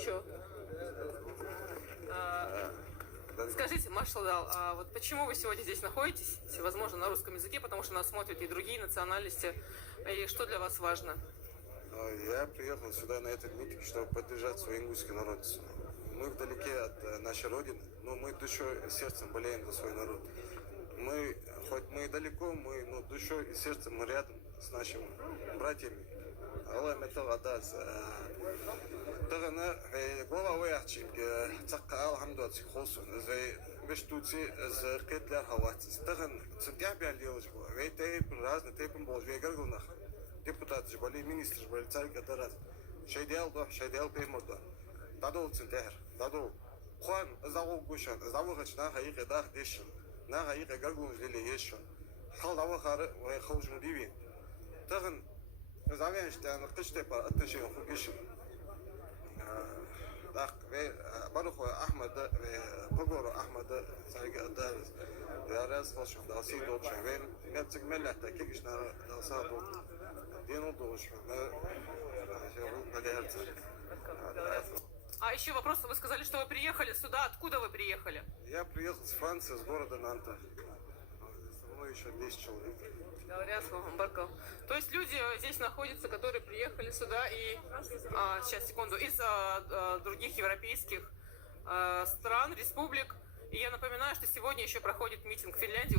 еще. Скажите, Маршал, а вот почему вы сегодня здесь находитесь, возможно, на русском языке, потому что нас смотрят и другие национальности, и что для вас важно? Я приехал сюда на этот митинг, чтобы поддержать свой ингушский народ. Мы вдалеке от нашей родины, но мы душой и сердцем болеем за свой народ. Хоть мы и далеко, мы душой и сердцем мы рядом с нашими братьями. Аллах метал адаз. Тагана глава уяхчик цакка алхамдуатси хосун. Веш туци з кетлер хаватсис. Таган центябрь алилж бу. Вей тейп разный тейпом бол вегаргунах. Депутат жбали, министр жбали, царь кадараз. Шейдел пеймурда. Дадул центябрь. Дадул. Хуан заву гушан. Заву гачна хаиq дах дешин. На хаиq гаргун жлили ешин. Хал заву хары вей хаужун дивин. Таган زعما أنا قشت أتنشي خوكيش داق بروح أحمد بقول أحمد سايق الدارس يا راس خش ده سيدو شغال ما تكمل حتى كيفش نصادو دينو دوش ما А еще вопрос, вы сказали, что вы приехали сюда. Откуда вы приехали? Я приехал с Франции, с города Нанта. Со мной еще 10 человек. Говорят, Баркал. То есть люди здесь находятся, которые приехали сюда и сейчас, секунду, из других европейских стран, республик. И я напоминаю, что сегодня еще проходит митинг в Финляндии.